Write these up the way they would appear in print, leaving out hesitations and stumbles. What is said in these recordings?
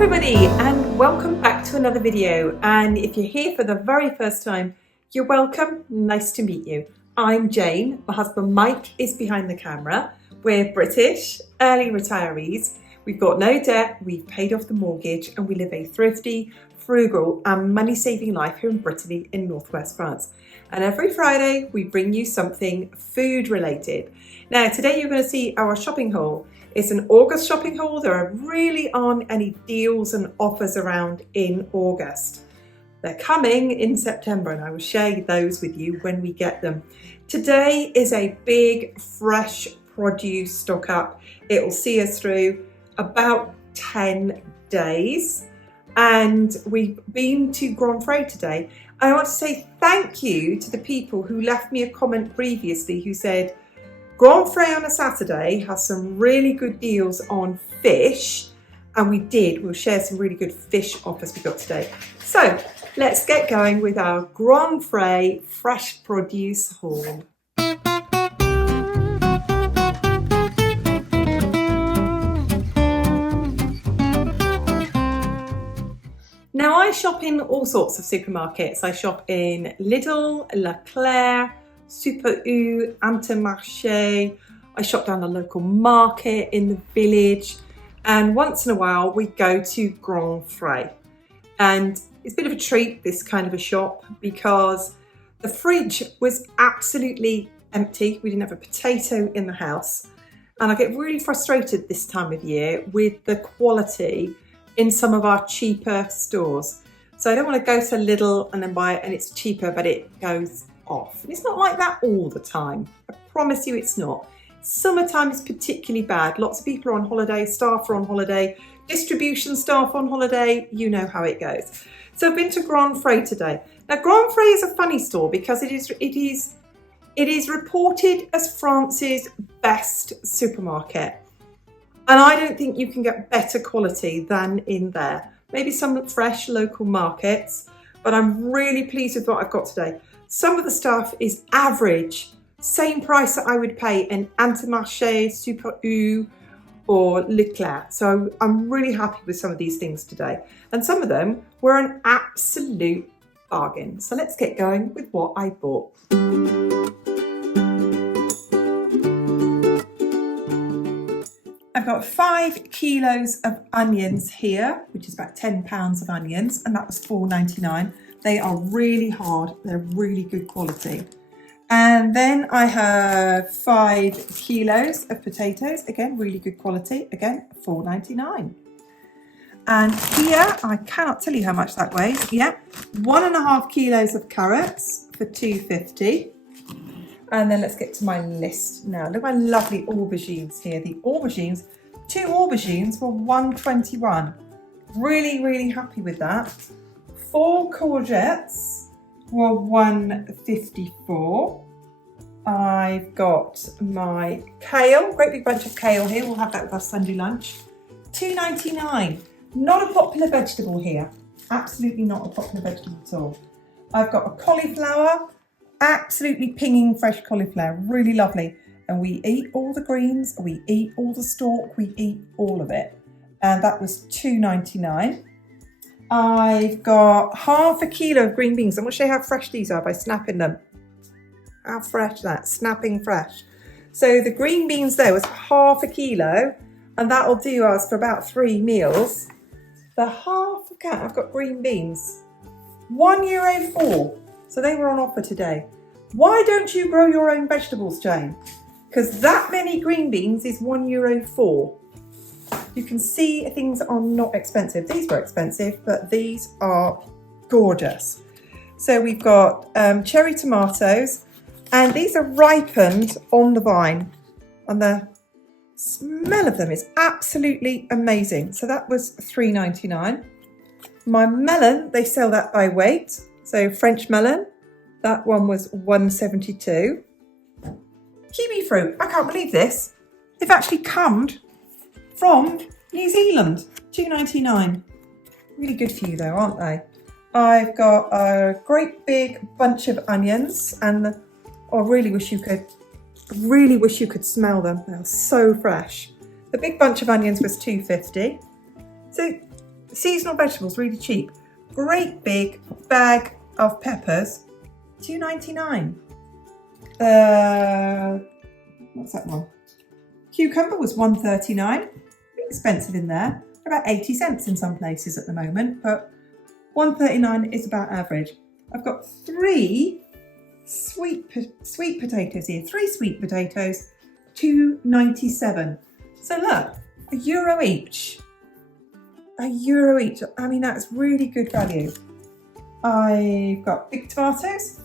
everybody and welcome back to another video, and if you're here for the very first time, you're welcome. Nice to meet you. I'm Jane. My husband Mike is behind the camera. We're British, early retirees. We've got no debt, we've paid off the mortgage, and we live a thrifty, frugal and money-saving life here in Brittany in northwest France. And every Friday we bring you something food related. Now today you're going to see our shopping haul. It's an August shopping haul. There really aren't any deals and offers around in August. They're coming in September and I will share those with you when we get them. Today is a big fresh produce stock up. It will see us through about 10 days. And we've been to Frais today. I want to say thank you to the people who left me a comment previously who said, Frais on a Saturday has some really good deals on fish, and we did. We'll share some really good fish offers we got today. So let's get going with our Frais fresh produce haul. Now I shop in all sorts of supermarkets. I shop in Lidl, Leclerc, Super U, Intermarché. I shop down the local market in the village, and once in a while we go to Frais. And it's a bit of a treat, this kind of a shop, because the fridge was absolutely empty. We didn't have a potato in the house, and I get really frustrated this time of year with the quality in some of our cheaper stores. So I don't want to go to Lidl and then buy it and it's cheaper, but it goes off. And it's not like that all the time. I promise you it's not. Summertime is particularly bad. Lots of people are on holiday, staff are on holiday, distribution staff on holiday, you know how it goes. So I've been to Frais today. Now Frais is a funny store because it is reported as France's best supermarket. And I don't think you can get better quality than in there. Maybe some fresh local markets, but I'm really pleased with what I've got today. Some of the stuff is average, same price that I would pay in Intermarché, Super U or Leclerc. So I'm really happy with some of these things today. And some of them were an absolute bargain. So let's get going with what I bought. I've got 5 kilos of onions here, which is about 10 pounds of onions, and that was £4.99. They are really hard, they're really good quality. And then I have 5 kilos of potatoes, again, really good quality, again, £4.99. And here, I cannot tell you how much that weighs, yeah, 1.5 kilos of carrots for £2.50. And then let's get to my list now. Look at my lovely aubergines here. The aubergines, 2 aubergines for £1.21. Really, really happy with that. 4 courgettes were £1.54. I've got my kale, great big bunch of kale here. We'll have that with our Sunday lunch. £2.99. Not a popular vegetable here. Absolutely not a popular vegetable at all. I've got a cauliflower. Absolutely pinging fresh cauliflower, really lovely. And we eat all the greens, we eat all the stalk, we eat all of it. And that was £2.99. I've got 1/2 kilo of green beans. I'm going to show you how fresh these are by snapping them. How fresh that, snapping fresh. So the green beans there was 1/2 kilo, and that'll do us for about 3 meals. The 1/2 can, I've got green beans, €1.04. So they were on offer today. Why don't you grow your own vegetables, Jane? Because that many green beans is €1.04. You can see things are not expensive. These were expensive, but these are gorgeous. So we've got cherry tomatoes, and these are ripened on the vine. And the smell of them is absolutely amazing. So that was £3.99. My melon, they sell that by weight. So French melon, that one was £1.72. Kiwi fruit, I can't believe this. They've actually come from New Zealand, £2.99. Really good for you though, aren't they? I've got a great big bunch of onions, and I really wish you could smell them. They're so fresh. The big bunch of onions was £2.50. So Seasonal vegetables, really cheap. Great big bag of peppers, £2.99. What's that one? Cucumber was £1.39. Expensive in there. About 80 cents in some places at the moment, but £1.39 is about average. I've got 3 sweet potatoes here. 3 sweet potatoes, £2.97. So look, €1 each. €1 each. I mean, that's really good value. I've got big tomatoes,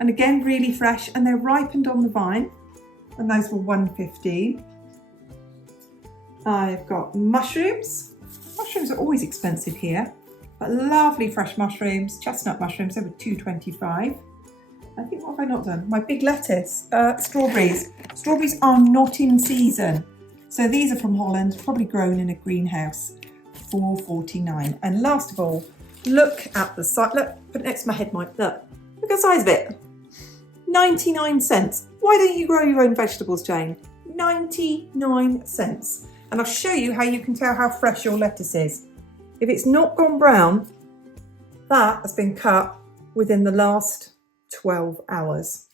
and again, really fresh, and they're ripened on the vine, and those were £1.15. I've got mushrooms. Mushrooms are always expensive here, but lovely fresh mushrooms, chestnut mushrooms, they were £2.25. I think, what have I not done? My big lettuce, strawberries. Strawberries are not in season. So these are from Holland, probably grown in a greenhouse, £4.49. And last of all, look at the size. Look, put it next to my head, Mike. Look at the size of it. 99 cents. Why don't you grow your own vegetables, Jane? 99 cents. And I'll show you how you can tell how fresh your lettuce is. If it's not gone brown, that has been cut within the last 12 hours.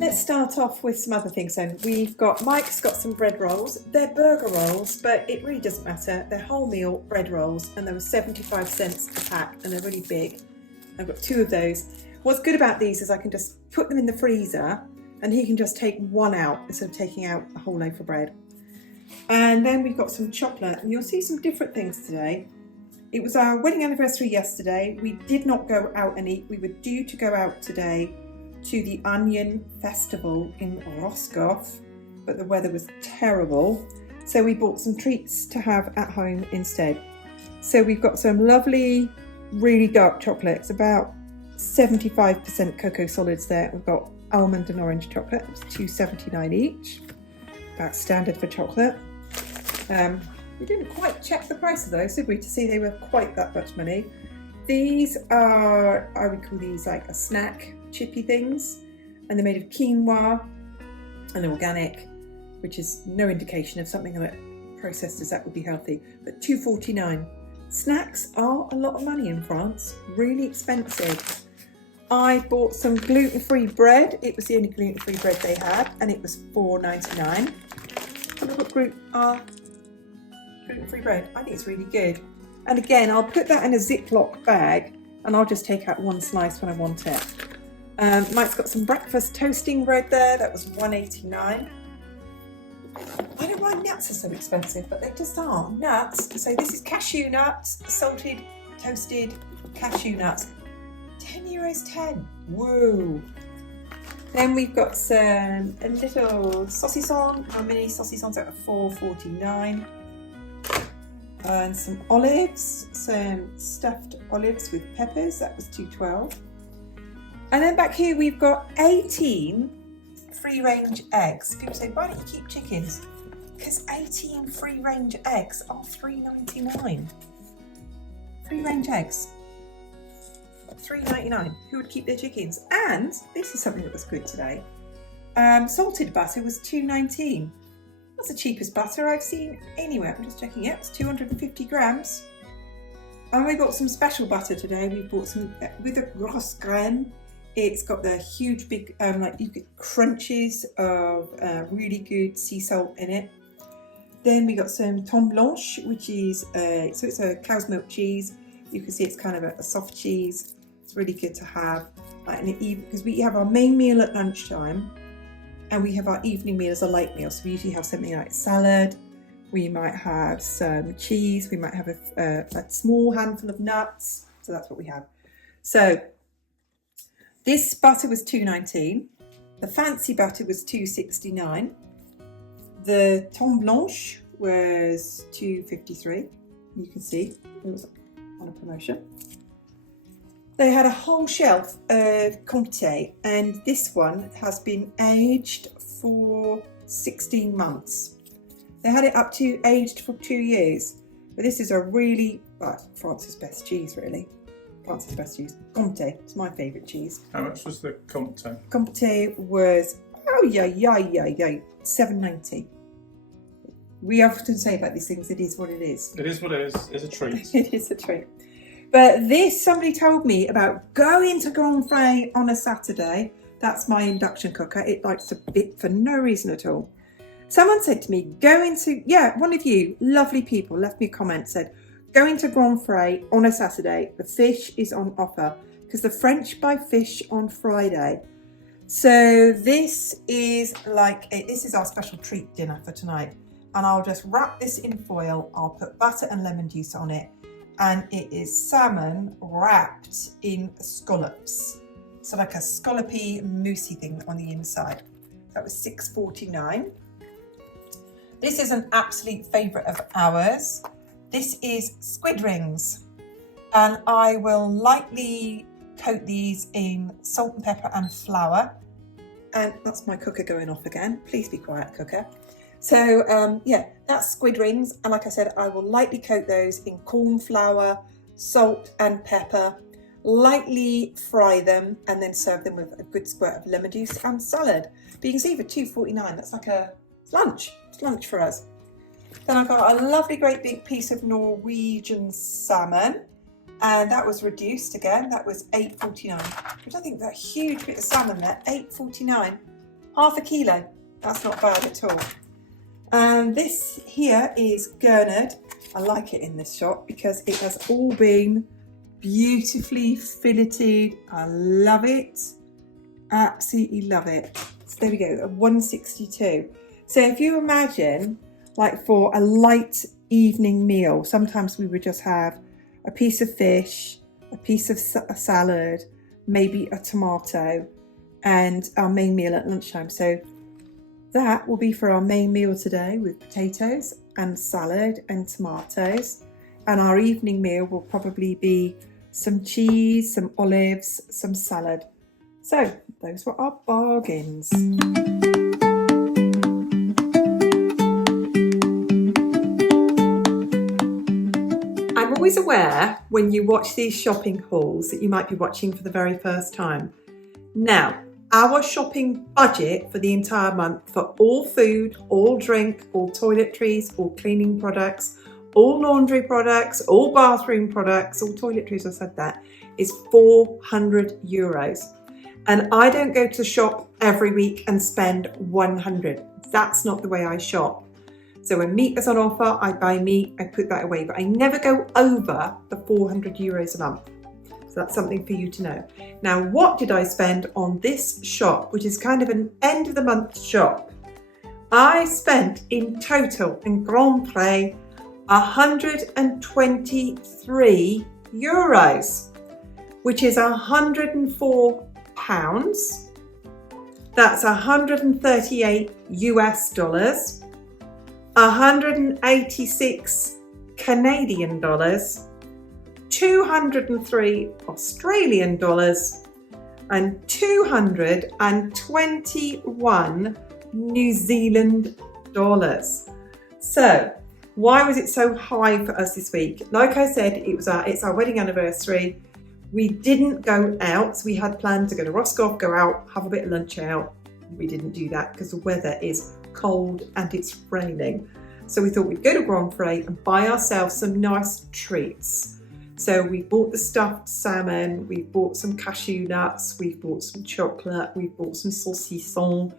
Let's start off with some other things then. Mike's got some bread rolls. They're burger rolls, but it really doesn't matter. They're wholemeal bread rolls, and they were 75 cents a pack, and they're really big. I've got 2 of those. What's good about these is I can just put them in the freezer, and he can just take one out instead of taking out a whole loaf of bread. And then we've got some chocolate, and you'll see some different things today. It was our wedding anniversary yesterday. We did not go out and eat. We were due to go out today to the Onion Festival in Roscoff, but the weather was terrible. So we bought some treats to have at home instead. So we've got some lovely, really dark chocolates, about 75% cocoa solids there. We've got almond and orange chocolate, it's £2.79 each, about standard for chocolate. We didn't quite check the price of those, did we, to see they were quite that much money. These are, I would call these like a snack chippy things, and they're made of quinoa and they're organic, which is no indication of something that processed as that would be healthy, but £2.49. Snacks are a lot of money in France, really expensive. I bought some gluten-free bread. It was the only gluten-free bread they had, and it was £4.99. And look at gluten-free bread. I think it's really good. And again, I'll put that in a Ziploc bag, and I'll just take out one slice when I want it. Mike's got some breakfast toasting bread there. That was £1.89. I don't know why nuts are so expensive, but they just are. Nuts. So this is cashew nuts, salted, toasted cashew nuts. €10.10. Whoa. Then we've got a little saucisson, our mini saucissons at £4.49. And some olives, some stuffed olives with peppers, that was £2.12. And then back here we've got 18 free-range eggs. People say, why don't you keep chickens? Because 18 free-range eggs are £3.99. Free-range eggs, £3.99. Who would keep their chickens? And this is something that was good today. Salted butter was £2.19. That's the cheapest butter I've seen anywhere. I'm just checking it. It's 250 grams. And we bought some special butter today. We bought some with a grosse graine. It's got the huge big, like you get crunches of really good sea salt in it. Then we got some Tom Blanche, which is, so it's a cow's milk cheese. You can see it's kind of a soft cheese. It's really good to have. Because we have our main meal at lunchtime, and we have our evening meal as a light meal. So we usually have something like salad. We might have some cheese. We might have a small handful of nuts. So that's what we have. So this butter was £2.19. The fancy butter was £2.69. The Tom Blanche was £2.53. You can see it was on a promotion. They had a whole shelf of Comté, and this one has been aged for 16 months. They had it up to aged for 2 years. But this is a really, France's best cheese really. can't say the best cheese. Comte, it's my favourite cheese. How much was the Comte? Comte was, £7.90. We often say about these things, it is what it is. It is what it is. It's a treat. It is a treat. But this, somebody told me about going to Grand Frais on a Saturday. That's my induction cooker. It likes to bit for no reason at all. Someone said to me, one of you lovely people left me a comment, said, going to Grand Frais on a Saturday, the fish is on offer because the French buy fish on Friday. So this is our special treat dinner for tonight. And I'll just wrap this in foil. I'll put butter and lemon juice on it. And it is salmon wrapped in scallops. So like a scallopy, moussey thing on the inside. That was $6.49. This is an absolute favourite of ours. This is squid rings. And I will lightly coat these in salt and pepper and flour. And that's my cooker going off again. Please be quiet, cooker. So that's squid rings. And like I said, I will lightly coat those in corn flour, salt and pepper, lightly fry them and then serve them with a good squirt of lemon juice and salad. But you can see for $2.49, that's like it's lunch. It's lunch for us. Then I've got a lovely great big piece of Norwegian salmon. And that was reduced again. That was $8.49, which I think is a huge bit of salmon there. $8.49, half a kilo. That's not bad at all. And this here is gurnard. I like it in this shop because it has all been beautifully filleted. I love it. Absolutely love it. So there we go, a $1.62. So if you imagine, like for a light evening meal, sometimes we would just have a piece of fish, a piece of a salad, maybe a tomato, and our main meal at lunchtime. So that will be for our main meal today with potatoes and salad and tomatoes. And our evening meal will probably be some cheese, some olives, some salad. So those were our bargains. I'm always aware when you watch these shopping hauls that you might be watching for the very first time. Now, our shopping budget for the entire month for all food, all drink, all toiletries, all cleaning products, all laundry products, all bathroom products, all toiletries, I said that, is €400. And I don't go to the shop every week and spend 100. That's not the way I shop. So when meat is on offer, I buy meat, I put that away, but I never go over the €400 a month. So that's something for you to know. Now, what did I spend on this shop, which is kind of an end of the month shop? I spent in total in Grand Frais €123, which is £104. That's 138 US dollars, 186 Canadian dollars, 203 Australian dollars, and 221 New Zealand dollars. So, why was it so high for us this week? Like I said, it's our wedding anniversary. We didn't go out, so we had planned to go to Roscoff, go out, have a bit of lunch out. We didn't do that because the weather is cold and it's raining. So we thought we'd go to Grand Frais and buy ourselves some nice treats. So we bought the stuffed salmon, we bought some cashew nuts, we've bought some chocolate, we've bought some saucisson,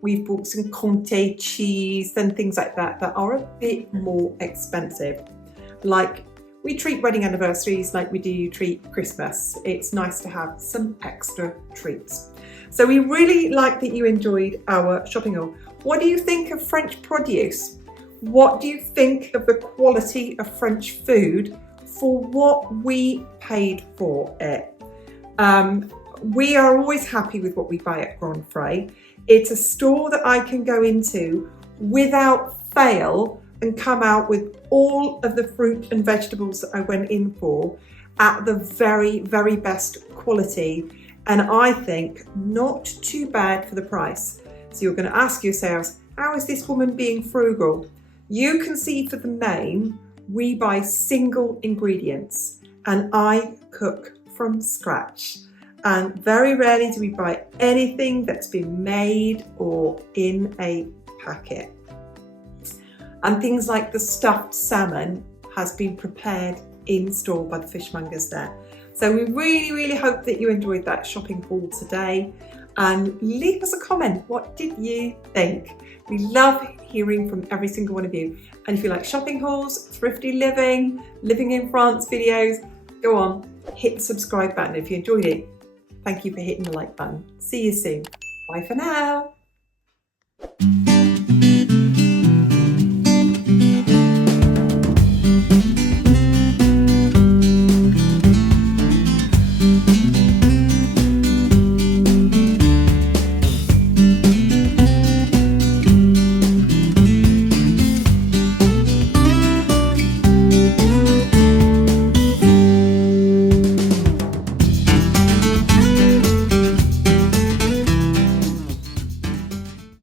we've bought some Comté cheese and things like that are a bit more expensive. Like, we treat wedding anniversaries like we do treat Christmas. It's nice to have some extra treats. So we really like that you enjoyed our shopping haul. What do you think of French produce? What do you think of the quality of French food for what we paid for it? We are always happy with what we buy at Grand Frais. It's a store that I can go into without fail and come out with all of the fruit and vegetables that I went in for at the very, very best quality. And I think not too bad for the price. So you're going to ask yourselves, how is this woman being frugal? You can see for the main, we buy single ingredients and I cook from scratch. And very rarely do we buy anything that's been made or in a packet. And things like the stuffed salmon has been prepared in store by the fishmongers there. So we really hope that you enjoyed that shopping haul today, and leave us a comment. What did you think? We love hearing from every single one of you. And if you like shopping hauls, thrifty living, living in France videos, go on, hit the subscribe button if you enjoyed it. Thank you for hitting the like button. See you soon. Bye for now.